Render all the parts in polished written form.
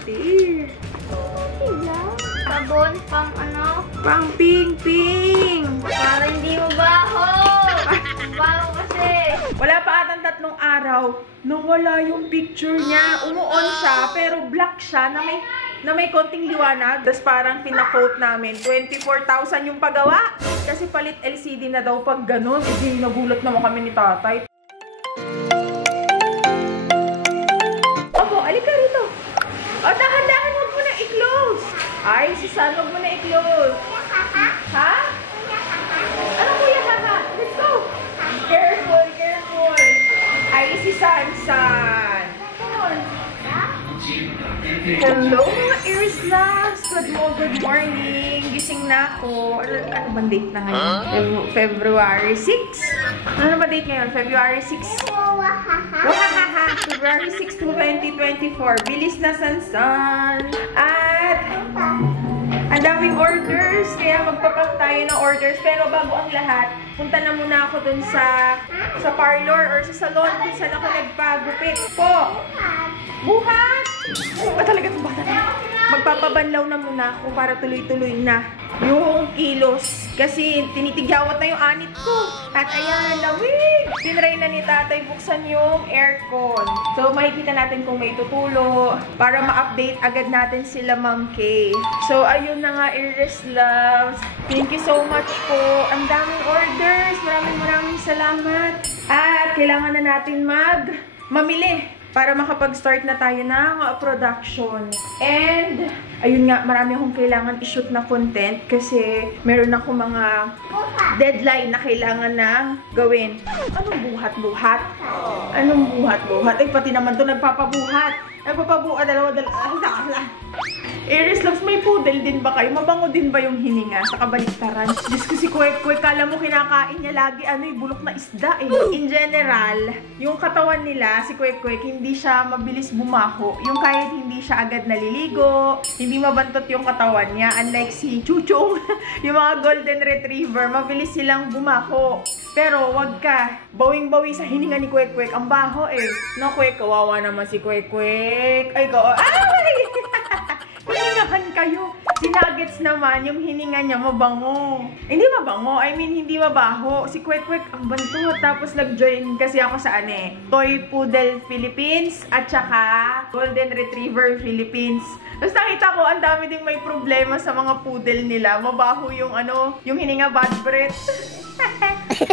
ate. Sabon, pang ano? Pang ping-ping. Para hindi mo baho. Baho kasi. Wala pa atang 3 araw nung wala yung picture niya. Umuon siya, pero black siya na may konting liwanag. Tapos parang pina-quote namin, 24,000 yung paggawa. Kasi palit LCD na daw pag ganun. Hindi, nagulat naman kami ni tatay. Opo, alika rito. O, dahan-dahan, huwag mo na i-close. Ay, si San, huwag mo na i-close. Ha? Ano kuya, haha? Let's go. Careful, careful. Ay, si San. Hello, mga Iris Labs! Good morning! Gising na ako. Ano bang date na ngayon? February 6? Ano ba date ngayon? February 6? Wahahaha! February 6, 2024. Bilis na Sansan! At ang daming orders, kaya magpapak tayo ng orders. Pero bago ang lahat, punta na muna ako dun sa parlor or sa salon kung saan ako nagpagupit. Po! Buhat! Ba talaga ito ba? Magpapabanlaw na muna ako para tuloy-tuloy na yung kilos. Kasi tinitigyawat na yung anit ko. At ayan, lawig! Tinry na ni tatay buksan yung aircon. So, makikita natin kung may tutulo para ma-update agad natin sila Ma'am Kay. So, ayun na nga, Iris Loves. Thank you so much po. Ang daming orders. Maraming salamat. At kailangan na natin mamili para makapag-start na tayo ng production. And, ayun nga, marami akong kailangan i-shoot na content kasi meron ako mga deadline na kailangan na gawin. Anong buhat-buhat? Anong buhat-buhat? Ay, pati naman to nagpapabuhat. Nagpapabuhat, dalawa. Iris Loves, may poodle din ba kayo? Mabango din ba yung hininga sa kabaliktaran? Diyos ko si Kwek-Kwek, kala mo kinakain niya lagi bulok na isda eh. In general, yung katawan nila, si Kwek-Kwek, hindi siya mabilis bumaho. Yung kahit hindi siya agad naliligo, hindi mabantot yung katawan niya. Unlike si Chuchong, yung mga golden retriever, mabilis silang bumaho. Pero wag ka, bawing-bawi sa hininga ni Kwek-Kwek. Ang baho eh. No, Kwek, kawawa naman si Kwek-Kwek. Ay, ay! Hiningahan kayo. Si Nuggets naman, yung hininga niya mabango. Hindi mabango, I mean, hindi mabaho. Si Kwek-Kwek, ang banto. Tapos nag-join kasi ako sa Toy Poodle Philippines at saka Golden Retriever Philippines. Tapos nakita ko, ang dami ding may problema sa mga poodle nila. Mabaho yung yung hininga, bad breath.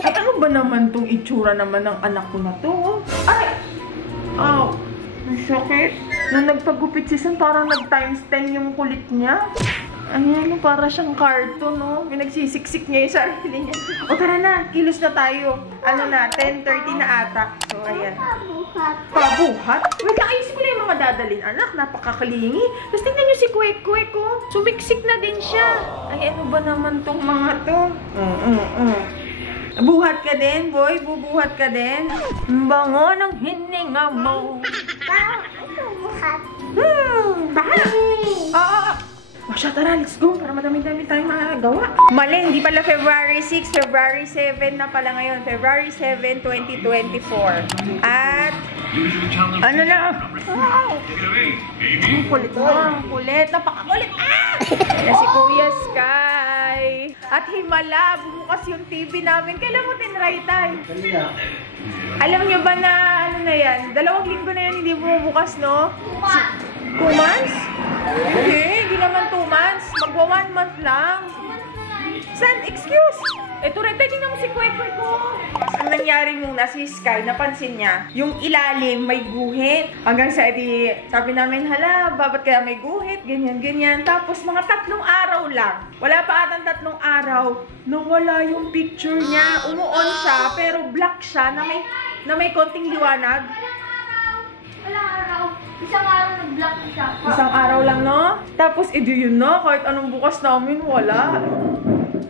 At ano ba naman tong itsura naman ng anak ko na to? Ay! Oh, masakit. Nung nagpagupit si San, parang nag-times 10 yung kulit niya. Ayan, para siyang cartoon, no? Pinagsisiksik niya yung sarili niya. O tara na, kilos na tayo. Ano na, 10:30 na ata. So, ayan. Pabuhat? Wait lang, ayusin ko na yung mga dadalhin. Anak, napakakalingi. Tapos tingnan niyo si Kwek-Kwek, oh. Sumiksik na din siya. Ay, ano ba naman tong mga to? Buhat ka din, boy? Bubuhat ka din? Bango ng hininga mo. Buhat. Bahala. O siya, tara, let's go. Para madami-dami tayong magawa. Mali, hindi pala February 6, February 7 na pala ngayon. February 7, 2024. At, ano na? Ang kulit mo. Ang kulit. Napakakulit. Na si Kuya Sky. At Himala, bumukas yung TV namin. Kailan mo tinry tayo? Alam nyo ba na, ano na yan? 2 linggo na yan hindi bumubukas, no? 2 months? Hindi naman 2 months. Magwa 1 month lang. San, excuse? Ito rin, tingnan mo si Kwek-Kwek ko. Ang nangyari muna, si Sky, napansin niya, yung ilalim may guhit. Hanggang sa sabi namin, hala, babat kaya may guhit? Ganyan, ganyan. Tapos mga 3 araw lang. Wala pa atang 3 araw nung wala yung picture niya. Umuon siya, pero black siya na may konting liwanag. Walang araw. Isang araw nag-block siya. Isang araw lang, no? Tapos, yun na. Kahit anong bukas namin, wala.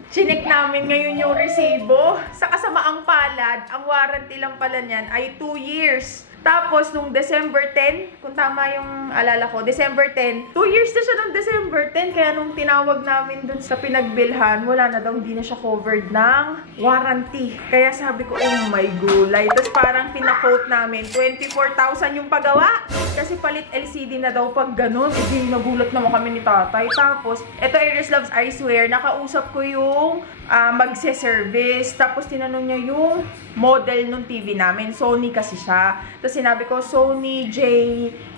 Chinek namin ngayon yung resibo. Sa kasamaang palad, ang warranty lang pala niyan ay 2 years. Tapos, nung December 10, kung tama yung alala ko, December 10, 2 years na siya nung December 10. Kaya nung tinawag namin dun sa pinagbilhan, wala na daw, hindi na siya covered ng warranty. Kaya sabi ko, oh my gulay. Tapos parang pina-quote namin, 24,000 yung pagawa. Kasi palit LCD na daw pag ganun. Hindi, nagulat naman kami ni tatay. Tapos, eto Aries Loves I Swear, nakausap ko yung magse-service. Tapos tinanong niya yung model ng TV namin. Sony kasi siya. Tapos sinabi ko, Sony J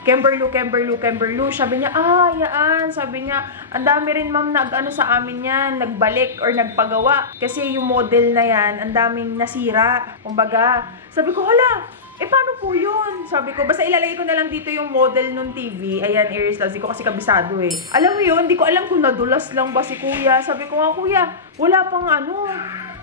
Kemberlu. Sabi niya, yaan. Sabi niya, ang dami rin ma'am nag-ano sa amin yan, nagbalik or nagpagawa. Kasi yung model na yan, ang daming nasira. Kumbaga, sabi ko, hala, paano po yun? Sabi ko, basta ilalagay ko na lang dito yung model nung TV. Ayan, Aries Loves. Di ko kasi kabisado eh. Alam mo yun, di ko alam kung nadulas lang ba si kuya. Sabi ko nga, kuya, wala pang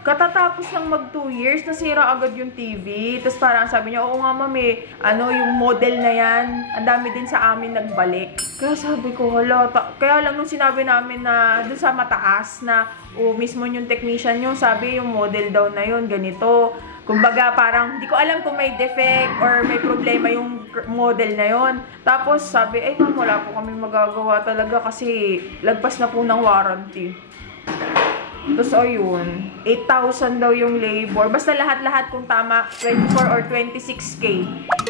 katatapos lang mag 2 years, nasira agad yung TV. Tapos parang sabi niya, oo nga mami, yung model na yan, ang dami din sa amin nagbalik. Kaya sabi ko, hala, kaya lang nung sinabi namin na doon sa mataas na, mismo yung technician yung sabi, yung model daw na yun, ganito. Kumbaga, parang, di ko alam kung may defect or may problema yung model na yon. Tapos, sabi, ma'am, wala po kami magagawa talaga kasi lagpas na po ng warranty. Tapos, ayun, 8,000 daw yung labor. Basta lahat-lahat kung tama, 24 or 26K.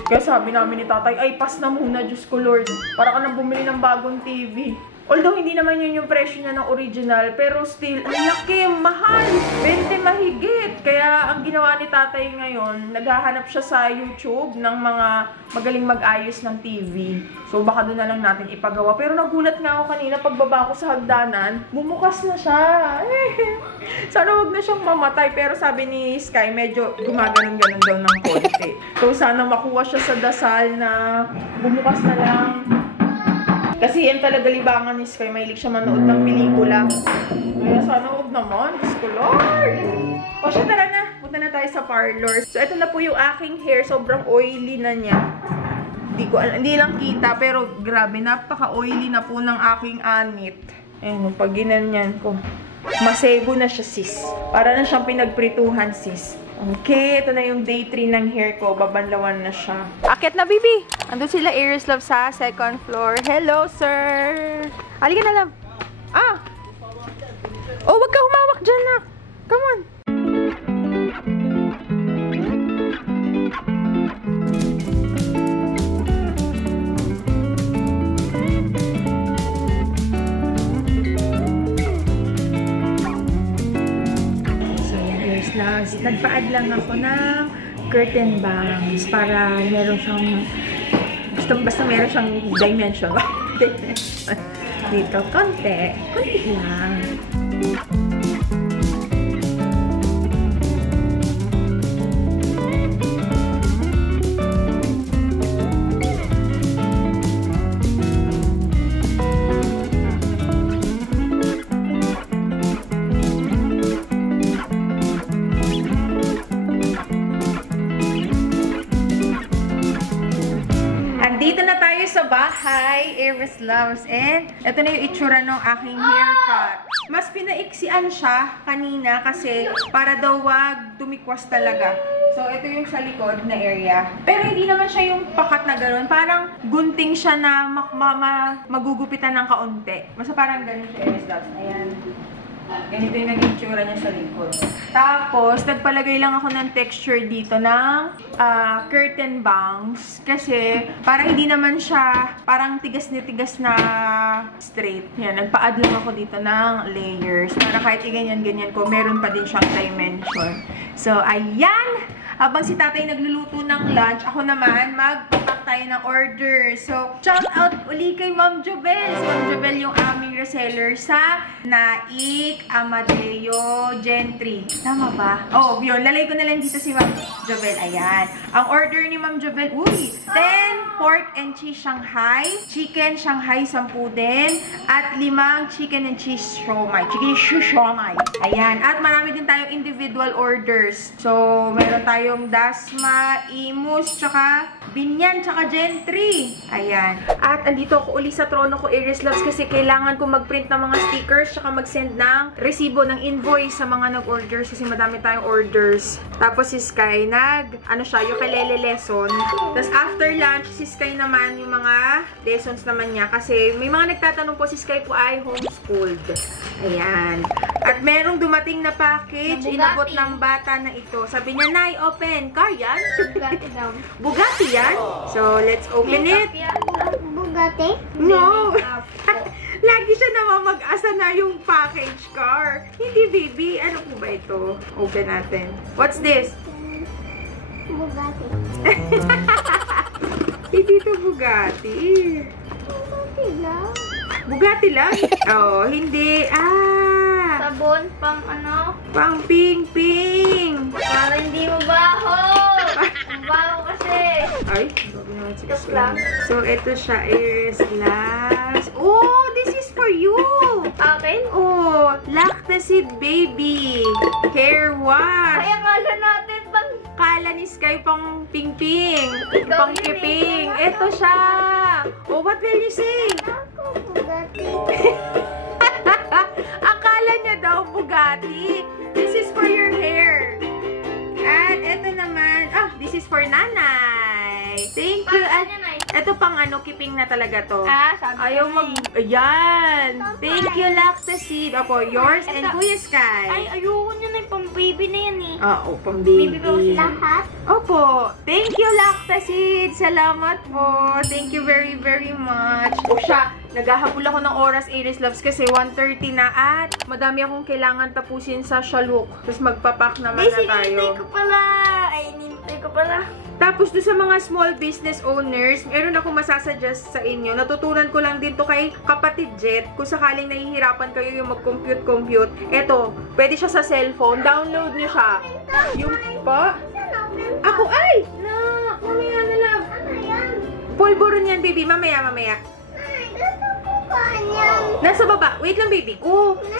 Kaya sabi namin ni tatay, pass na muna, Diyos ko Lord. Para ka nang bumili ng bagong TV. Although, hindi naman yun yung presyo niya ng original, pero still, ang laki, mahal, 20 mahigit. Kaya, ang ginawa ni tatay ngayon, naghahanap siya sa YouTube ng mga magaling mag-ayos ng TV. So, baka doon na lang natin ipagawa. Pero nagulat nga ako kanina, pagbaba ko sa hagdanan, bumukas na siya. Sana wag na siyang mamatay. Pero sabi ni Sky, medyo gumaganon-ganon daw ng konti. So, sana makuha siya sa dasal na bumukas na lang. Kasi yan talaga libangan ni Sky. Mahilig siya manood ng pelikula. Kaya sana huwag naman. Diyos ko, Lord! O siya, tara na. Punta na tayo sa parlor. So, ito na po yung aking hair. Sobrang oily na niya. Hindi lang kita, pero grabe. Napaka-oily na po ng aking anit. Ayun, pag ginanyan ko. Masebo na siya, sis. Para na siyang pinagprituhan, sis. Okay, ito na yung day 3 ng hair ko. Babanlawan na siya. Akit na, baby! Andun sila Aries Loves sa second floor. Hello, sir! Halika na lang. Oh, wag ka humawak dyan, nak. Come on. Nagpa-add lang ako ng curtain bangs para meron siyang basta meron siyang dimension. Dito, konti lang. Dito na tayo sa bahay, Aries Loves. And ito na yung itsura ng aking haircut. Mas pinaiksian siya kanina kasi para daw wag dumikwas talaga. So, ito yung sa likod na area. Pero hindi naman siya yung pakat na gano'n. Parang gunting siya na magugupitan ng kaunti. Basta parang gano'n siya, Aries Loves. Ayan. Ganito yung naging tsura niya sa likod. Tapos, nagpalagay lang ako ng texture dito ng curtain bangs. Kasi, parang hindi naman siya, parang tigas na straight. Yan, nagpa-add lang ako dito ng layers. Para kahit i-ganyan-ganyan ko, meron pa din siyang dimension. So, ayan! Habang si tatay nagluluto ng lunch, ako naman, mag-pack tayo ng order. So, shout out uli kay Ma'am Jobel. Si Ma'am Jobel yung aming reseller sa Naik, Amadeo, Gentry. Tama ba? Oh, yun. Lalay ko na lang dito si Ma'am Jobel. Ayan. Ang order ni Ma'am Jobel, 10 pork and cheese Shanghai, chicken Shanghai 10 din, at 5 chicken and cheese siomai. Chicken cheese siomai. Ayan. At marami din tayong individual orders. So, meron tayong dasma, imus, tsaka binyan, tsaka tsaka Gen 3. Ayan. At andito ako uli sa trono ko, Aries Loves, kasi kailangan ko mag-print ng mga stickers tsaka mag-send ng resibo ng invoice sa mga nag-orders kasi madami tayong orders. Tapos si Sky ukulele lesson. Tapos after lunch, si Sky naman yung mga lessons naman niya kasi may mga nagtatanong po, si Sky po ay homeschooled. Ayan. At merong dumating na package, inabot ng bata na ito. Sabi niya, Nay, open. Car yan? Bugatti daw. Bugatti yan? So, let's open it. Bugatti? No! Lagi siya naman mag-asa na yung package car. Hindi, baby. Ano po ba ito? Open natin. What's this? Bugatti. Hindi ito Bugatti. Bugatti lang. Bugatti lang? Oh, hindi. Sabon, pang ano? Pang ping-ping. Para hindi mabaho. Mabaho kasi. Ay, Joke lang. so, ito siya, Aries Glass. Oh, this is for you. Akin? Oh, Lactacid Baby Hair Wash. Ay, akala natin pang... Kala ni Sky pang ping-ping. Ikaw Pang yun kiping. eh. Ito siya. Oh, what will you say? Ako, Bugatti. Akala niya daw Bugatti. This is for your hair. At ito naman, this is for nanay. Thank you. At ito pang kiping na talaga to. Sabi Ayaw ko Ayan. Thank you, Lactacid. Opo, yours and Kuya Sky. Ay, ayoko niya na yung pang-baby na yan eh. Oo, pang baby. Baby ko lahat? Opo. Thank you, Lactacid. Salamat po. Thank you very, very much. O siya, naghahabol ako ng oras, Aries Loves, kasi 1:30 na at madami akong kailangan tapusin sa Shaluk. Tapos magpapak naman na tayo. Hinintay ko pala. Tapos doon sa mga small business owners, meron ako masasuggest sa inyo. Natutunan ko lang din to kay Kapatid Jet. Kung sakaling nahihirapan kayo yung mag-compute. Eto, pwede siya sa cellphone. Download niyo siya. Yung pa? Ako, ay! Mamaya na lang. Ano yan? Pulburon yan, baby. Mamaya. Ay, gusto ko kanyan. Nasa baba. Wait lang, baby.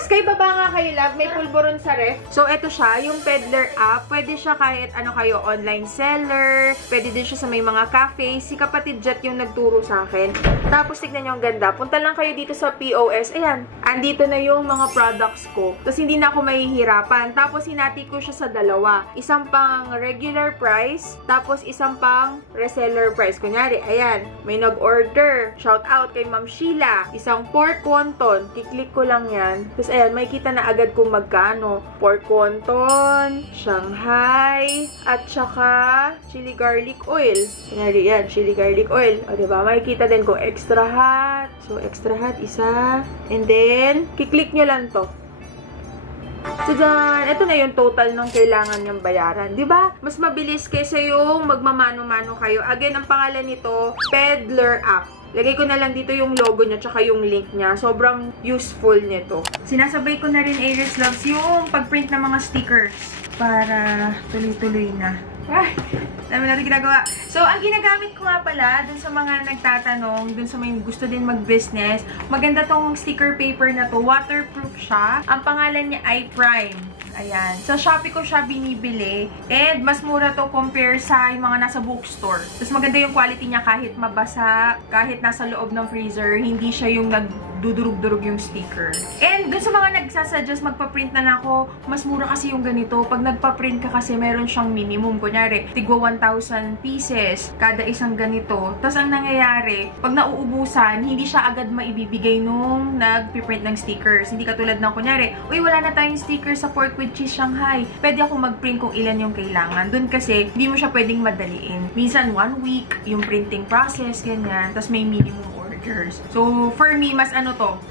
Sky, baba nga kayo, love. May pulburon sa ref. So, eto siya, yung Peddler app. Pwede siya kahit kayo, online seller. Pwede din siya sa may mga cafe. Si Kapatid Jet yung nagturo sa akin. Tapos, tignan nyo ang ganda. Punta lang kayo dito sa POS. Ayan. Andito na yung mga products ko. Tapos, hindi na ako mahihirapan. Tapos, hinati ko siya sa dalawa. Isang pang regular price. Tapos, isang pang reseller price. Kunyari, ayan. May nag-order. Shout out kay Ma'am Sheila. Isang pork wonton. Kiklik ko lang yan. Tapos, ayan, makikita na agad kung magkano. Pork wonton, Shanghai, at saka chili garlic oil. Kunyari yan, chili garlic oil. O, diba? Makikita din kung extra hot. So, extra hot, isa. And then, kiklik nyo lang to. So, dyan, ito na yung total ng kailangan niyang bayaran. Diba? Mas mabilis kaysa yung magmamano-mano kayo. Again, ang pangalan nito, Peddler app. Lagay ko na lang dito yung logo niya tsaka yung link niya. Sobrang useful nito. Sinasabay ko na rin, Aries Loves, yung pag-print ng mga stickers para tuloy-tuloy na. Ay, dami natin ginagawa. So, ang ginagamit ko nga pala, dun sa mga nagtatanong, dun sa may gusto din mag-business, maganda tong sticker paper na to. Waterproof siya. Ang pangalan niya ay Prime. Ayan. Sa Shopee ko siya binibili. And mas mura to compare sa yung mga nasa bookstore. Tapos maganda yung quality niya kahit mabasa, kahit nasa loob ng freezer, hindi siya yung nagdudurug-durug yung sticker. And dun sa mga nagsasuggest magpa-print na ako, mas mura kasi yung ganito. Pag nagpa-print ka kasi meron siyang minimum. Kunyari, tigwa 1,000 pieces kada isang ganito. Tapos ang nangyayari, pag nauubusan, hindi siya agad maibibigay nung nagpiprint ng stickers. Hindi katulad ng kunyari, uy, wala na tayong sticker sa pork with cheese Shanghai. Pwede ako mag-print kung ilan yung kailangan. Doon kasi, hindi mo siya pwedeng madaliin. Minsan, 1 week, yung printing process, ganyan. Tapos may minimum orders. So, for me, mas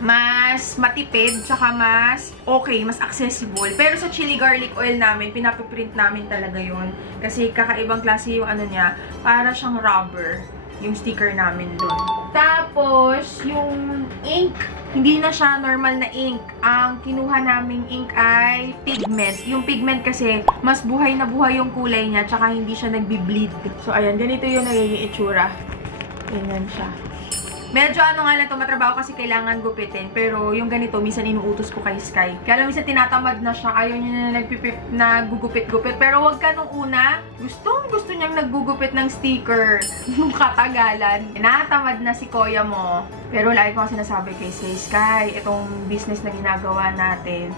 mas matipid, tsaka mas okay, mas accessible. Pero sa chili garlic oil namin, pinapiprint namin talaga yun. Kasi kakaibang klase yung niya, para siyang rubber, yung sticker namin doon. Tapos, yung ink, hindi na siya normal na ink. Ang kinuha naming ink ay pigment. Yung pigment kasi, mas buhay na buhay yung kulay niya, tsaka hindi siya nagbi-bleed. So, ayan, ganito yung nagiging itsura. Ganyan siya. Medyo ano nga lang to, matrabaho kasi kailangan gupitin. Pero yung ganito, minsan inuutos ko kay Sky. Kaya lang minsan tinatamad na siya. Ayaw niya na nagugupit-gupit. Pero wag ka nung una. Gusto niyang naggugupit ng sticker. Nung katagalan. Natamad na si Kuya mo. Pero lagi ko nga sinasabi kay Sky, itong business na ginagawa natin,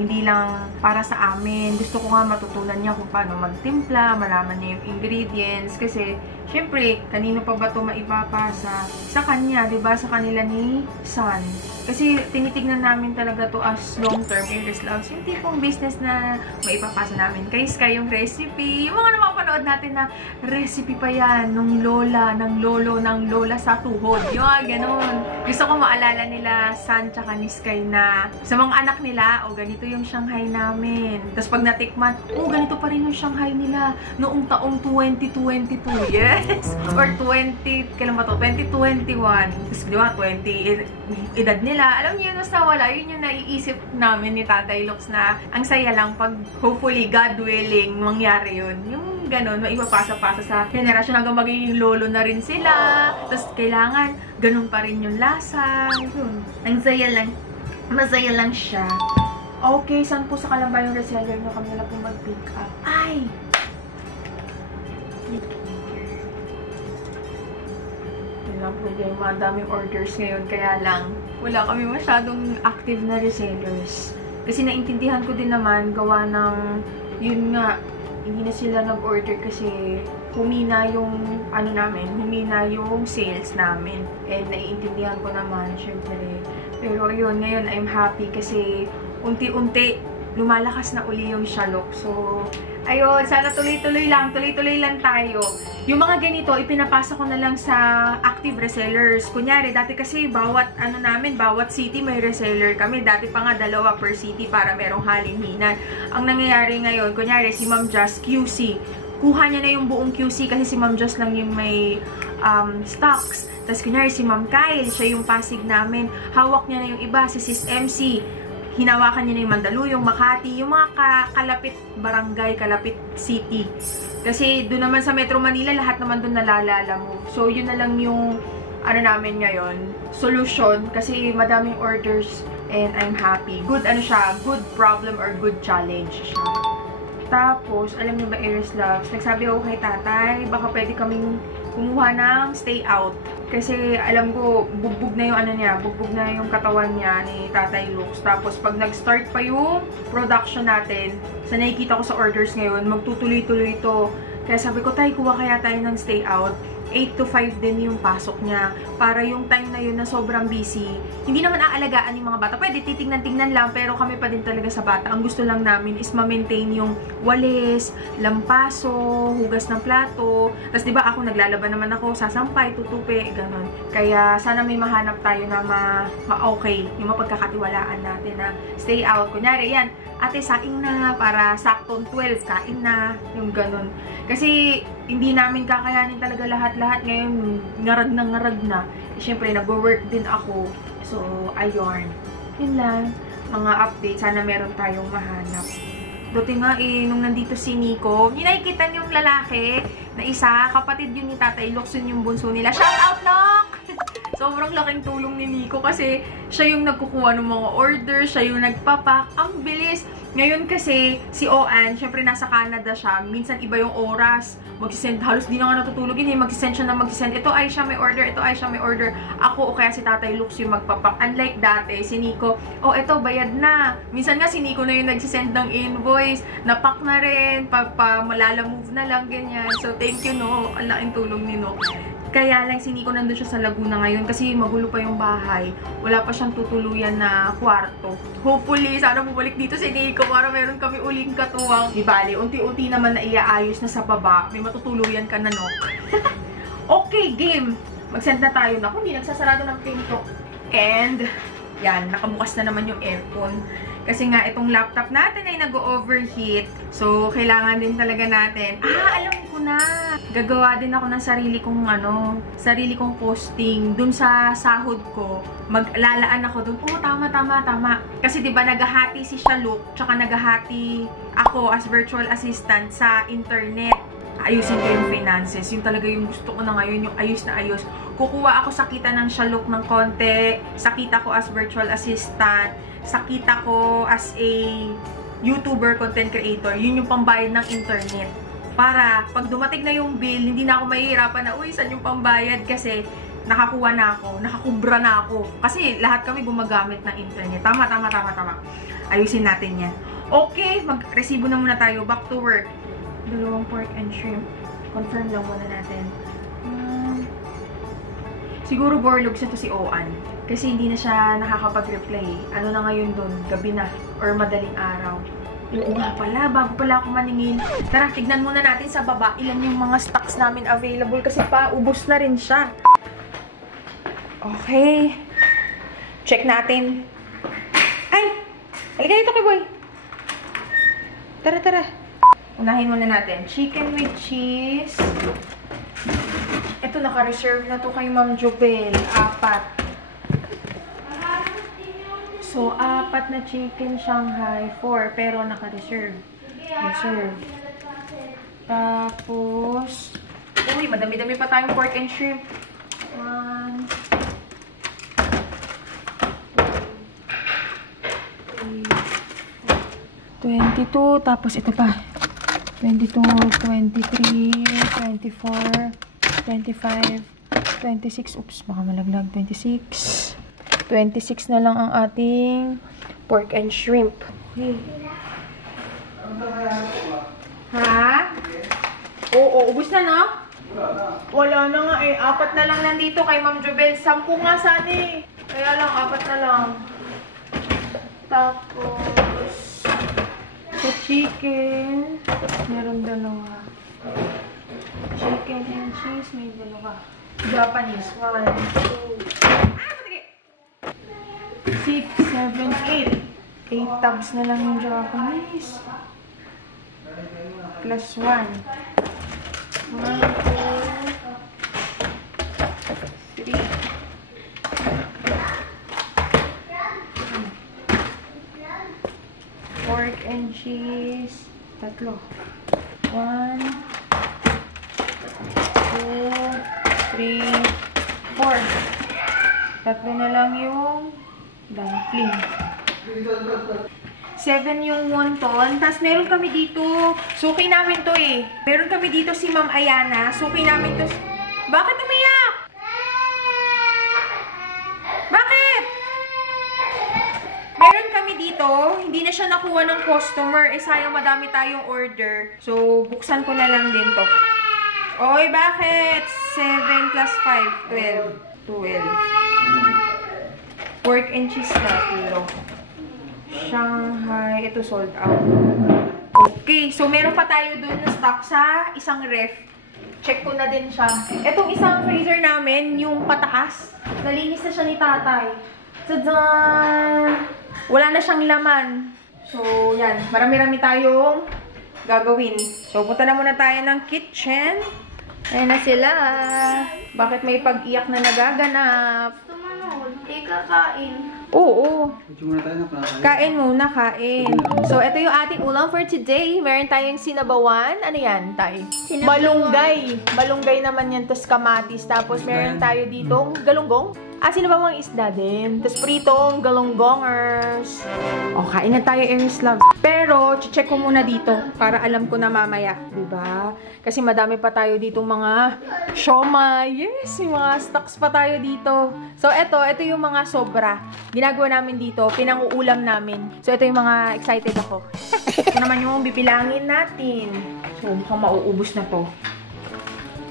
hindi lang para sa amin. Gusto ko nga matutunan niya kung paano magtimpla, malaman niya yung ingredients. Kasi, syempre, kanino pa ba ito maipapasa? Sa kanya, diba? Sa kanila ni Son. Kasi, tinitignan namin talaga to as long-term Iris Loves. Yung tipong business na maipapasa namin kay Sky yung recipe. Yung mga napapanood natin na recipe pa yan nung lola, ng lolo, ng lola sa tuhod. Yung ganun. Gusto ko maalala nila Son tsaka ni Sky na sa mga anak nila, ganito yung Shanghai namin. Tapos pag natikman, ganito pa rin yung Shanghai nila noong taong 2022. Yes! Or 20, kailan ba to? 2021. Tapos di ba, 20 edad nila. Alam niyo yun, basta wala. Yun yung naiisip namin ni Tatay Lux na ang saya lang pag hopefully, God willing, mangyari yun. Yung ganun, maipapasa-pasa sa generasyon hanggang magiging lolo na rin sila. Tapos kailangan, ganun pa rin yung lasa. Yun. Ang saya lang. Masaya lang siya. Okay, saan po sa Kalamba yung reseller nyo? Kami na po mag-pick up. Ay! Yun lang po yung madaming orders ngayon. Kaya lang, wala kami masyadong active na resellers. Kasi naintindihan ko din naman, gawa ng, yun nga, hindi na sila nag-order kasi humina yung, humina yung sales namin. And naiintindihan ko naman, syempre. Pero yun, ngayon I'm happy kasi unti-unti lumalakas na uli yung Shalok. So, ayun, sana tuloy-tuloy lang tayo. Yung mga ganito, ipinapasa ko na lang sa active resellers. Kunyari, dati kasi bawat city may reseller kami. Dati pa nga 2 per city para merong halin-hinan. Ang nangyayari ngayon, kunyari si Ma'am Just QC. Kuha niya na yung buong QC kasi si Ma'am Just lang yung may stocks. Tapos kunyari si Ma'am Kyle, siya yung Pasig namin. Hawak niya na yung iba, si Sis MC. Hinawakan niya na yung Mandaluyong, Makati, yung mga kalapit barangay, kalapit city. Kasi doon naman sa Metro Manila, lahat naman doon nalalala mo. So, yun na lang yung, namin ngayon, solution. Kasi madaming orders and I'm happy. Good, good problem or good challenge siya. Tapos, alam niyo ba, Iris Loves, nagsabi ako kay tatay, baka pwede kaming kumuha ng stay out. Kasi alam ko, bugbog na yung katawan niya ni Tatay Lux. Tapos pag nag-start pa yung production natin, sa nakikita ko sa orders ngayon, magtutuloy-tuloy ito. Kaya sabi ko, tay, kuha kaya tayo ng stay out. 8 to 5 din yung pasok niya. Para yung time na yun na sobrang busy, hindi naman aalagaan yung mga bata. Pwede titignan-tignan lang, pero kami pa din talaga sa bata. Ang gusto lang namin is ma-maintain yung walis, lampaso, hugas ng plato. Tapos diba ako, naglalaban naman ako, sasampay, tutupi, ganun. Kaya sana may mahanap tayo na ma-okay, yung mapagkakatiwalaan natin na stay out. Kunyari, yan, ate, saing na, para saktong 12, kain na, yung ganun. Kasi, hindi namin kakayanin talaga lahat-lahat. Ngayon, ngarag na. Siyempre, nag-work din ako. So, ayun. Yun lang. Mga update. Sana meron tayong mahanap. Buti nga nung nandito si Nico, nakikita niyo yung lalaki na isa, kapatid yun ni Tatay Lux, yun yung bunso nila. Shout out, Nock! Sobrang laking tulong ni Nico kasi siya yung nagkukuha ng mga orders, siya yung nagpapak. Ang bilis! Ngayon kasi, si Oan, syempre nasa Canada siya, minsan iba yung oras. Magsisend, halos di na nga natutulogin magsisend siya na magsisend. Ito ay siya may order, ito ay siya may order. Ako o kaya si Tatay Lux yung magpapak. Unlike dati, si Nico, ito bayad na. Minsan nga si Nico na yung nagsisend ng invoice, napak na rin, malala move na lang, ganyan. So, thank you, no. Ang laking tulong ni No. Kaya lang si Nico nandun siya sa Laguna ngayon kasi magulo pa yung bahay. Wala pa siyang tutuluyan na kwarto. Hopefully, sana bumalik dito si Nico para meron kami uling katuwang. Di bali, unti-unti naman na iaayos na sa baba. May matutuluyan ka na, no? Okay, game! Mag-send na tayo na. Kung hindi, nagsasarado ng pinto. And, yan, nakabukas na naman yung aircon. Kasi nga, itong laptop natin ay nag-overheat. So, kailangan din talaga natin. Alam ko na! Gagawa din ako ng sarili kong posting. Dun sa sahod ko, maglalaan ako dun. Tama. Kasi diba, naghahati si Shalok, tsaka naghahati ako as virtual assistant sa internet. ayusin ko yung finances. Yung talaga yung gusto ko na ngayon, yung ayos na ayos. Kukuha ako sa kita ng Shalok ng konti, sa kita ko as virtual assistant, sa kita ko as a YouTuber, content creator. Yun yung pambayad ng internet. Para pag dumating na yung bill, hindi na ako mahihirapan na, uy, saan yung pambayad? Kasi nakakuha na ako, nakakubra na ako. Kasi lahat kami gumagamit ng internet. Tama. Ayusin natin yan. Okay, mag-resibo na muna tayo. Back to work. 2 pork and shrimp. Confirm lang muna natin. Siguro borlog siya to si Oan. Kasi hindi na siya nakakapag-reply. Ano na ngayon doon? Gabi na. Or madaling araw. Oo nga pala, bago pala ako maningin. Tara, tignan muna natin sa baba. Ilan yung mga stocks namin available. Kasi ubos na rin siya. Okay. Check natin. Ay! Halika dito kay boy. Tara. Unahin muna natin. Chicken with cheese. Ito, naka-reserve na to kay Ma'am Jubel. 4. So, 4 na chicken Shanghai. 4, pero naka-reserve. Reserve. Tapos, uy, madami-dami pa tayong pork and shrimp. 1, 22, tapos ito pa. 22, 23, 24, 25, 26. Oops, baka malaglag. 26. 26 na lang ang ating pork and shrimp. Okay. Ha? Oo, ubus na, no? Wala na nga eh. 4 na lang nandito kay Ma'am Jubel. 10 nga sana eh. Kaya lang, 4 na lang. Tapos, sa chicken, meron 2. Chicken and cheese, may 2. Japanese, 1, 2, 6, 7, 8. 8 tabs na lang yung Japanese. Plus 1. 1, 2, 3. Pork and cheese. 3. 1, 2, 3, 4. 3 na lang yung dumpling. 7 yung wonton. Tapos meron kami dito. Suki namin to eh. Meron kami dito si Ma'am Ayana. Suki namin to. Bakit umiyak? Bakit? Meron kami dito. Hindi na siya nakuha ng customer. Eh sayang madami tayong order. So, buksan ko na lang din to. Oy, bakit? 7 plus 5. 12. Pork and cheese na. Shanghai. Ito sold out. Okay. So, meron pa tayo dun na stock sa isang ref. Check ko na din siya. Itong isang freezer namin, yung pataas. Nalinis na siya ni tatay. Tadaan! Wala na siyang laman. So, yan. Marami-rami tayong gagawin. So, punta na muna tayo ng kitchen. Ayan na sila. Bakit may pag-iyak na nagaganap? Gusto mo nun? Kakain. Oo. Kain muna, kain. So, ito yung ating ulam for today. Meron tayong sinabawan. Ano yan, tay? Balunggay. Balunggay naman yan. Tapos kamatis. Tapos meron tayo ditong galunggong. Sinabawang isda din. Tapos pritong galunggongers. O, kain na tayo, Aries Love. Pero, check ko muna dito para alam ko na mamaya. Diba? Kasi madami pa tayo ditong mga siomai. Yes, may mga stocks pa tayo dito. So, ito yung mga sobra. Ginagawa namin dito, pinanguulam namin. So, ito yung mga excited ako. Ito naman yung bibilangin natin. So, mukhang mauubos na to.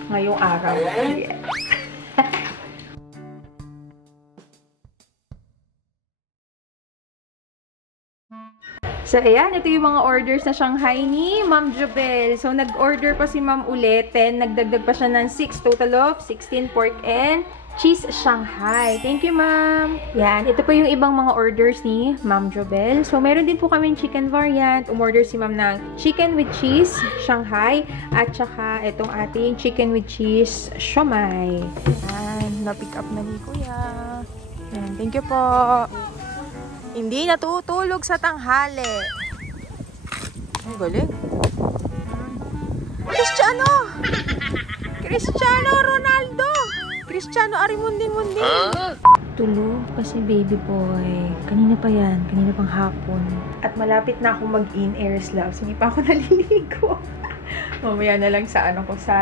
Ngayong araw. Yes. So, ayan. Ito yung mga orders na Shanghai ni Ma'am Jubel. So, nag-order pa si Ma'am ulit. 10, nagdagdag pa siya ng 6. Total of 16 pork and cheese Shanghai. Thank you, Ma'am. Yan. Ito po yung ibang mga orders ni Ma'am Jubel. So, meron din po kami chicken variant. Umorder si Ma'am ng chicken with cheese Shanghai. At saka, itong ating chicken with cheese siomai. Yan. Na-pick up na ni Kuya. Yan. Thank you po. Hindi natutulog sa tanghali. Ay, galing. Christiano! Cristiano Ronaldo! Cristiano Arimunding-munding. Tulog kasi baby boy. Kanina pa yan. Kanina pang hapon. At malapit na akong mag-in Eris Love. Hindi pa ako naliligo. Mamaya na lang sa sa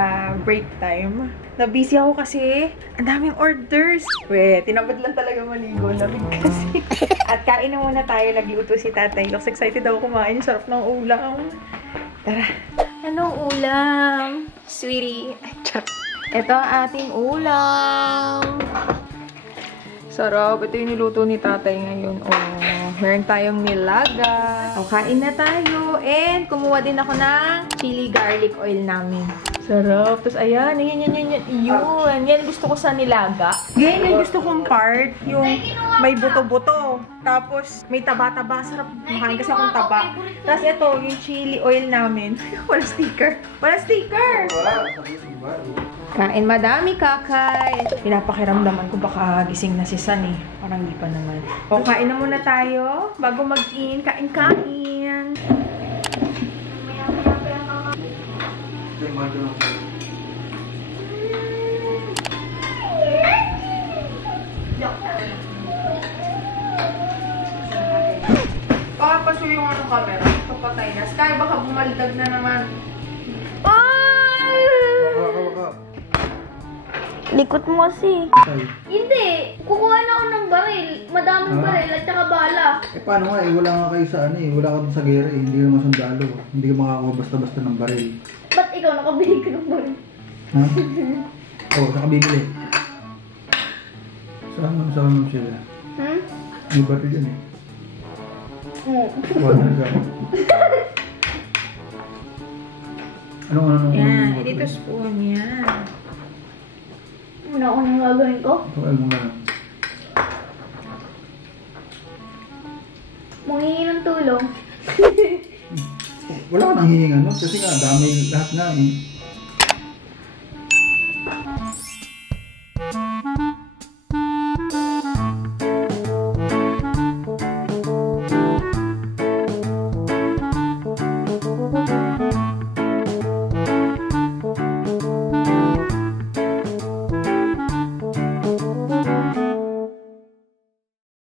break time. Na-busy ako kasi ang daming orders. Tinamad lang talaga maligo. Lamig kasi. At kain na muna tayo. Nagluto si tatay. Looks excited ako kumain. Sarap ng ulam. Tara. Anong ulam? Sweetie. Ay, char. Ito ang ating ulam. Sarap. Ito yung niluto ni tatay ngayon. Meron tayong nilaga. Kain na tayo. And kumuha din ako ng chili garlic oil namin. Sarap. Tapos ayan. Yun. Yan gusto ko sa nilaga. Yan yung gusto kong part. Yung may buto-buto. Tapos may taba-taba. Sarap. Makain kasi akong taba. Tapos ito, yung chili oil namin. Wala sticker. Wala sticker! Kain madami, kakay. Pinapakiramdaman ko baka gising na si San eh. Parang di pa naman. Kain na muna tayo. Bago mag-in, kain-kain. Papaso yung camera. Kapatay na. Sky, baka bumaldag na naman. Likot mo kasi. Hindi. Kukuha na ako ng baril. Madaming baril at saka bala. Paano nga wala nga kayo sa wala ka dun sa gera Hindi ka naman sundalo. Hindi ka makakuha basta-basta ng baril. Ba't ikaw nakabili ka ng baril? Ha? Saka bibili. Saan mo sila? May baril yan Wala na siya. Anong Yan, dito spoon yan. Ano ako nang gagawin ko? Ito mo na. Mangingi ng tulong. Wala ka nang hihinga, no? Kasi nga, dami lahat nga.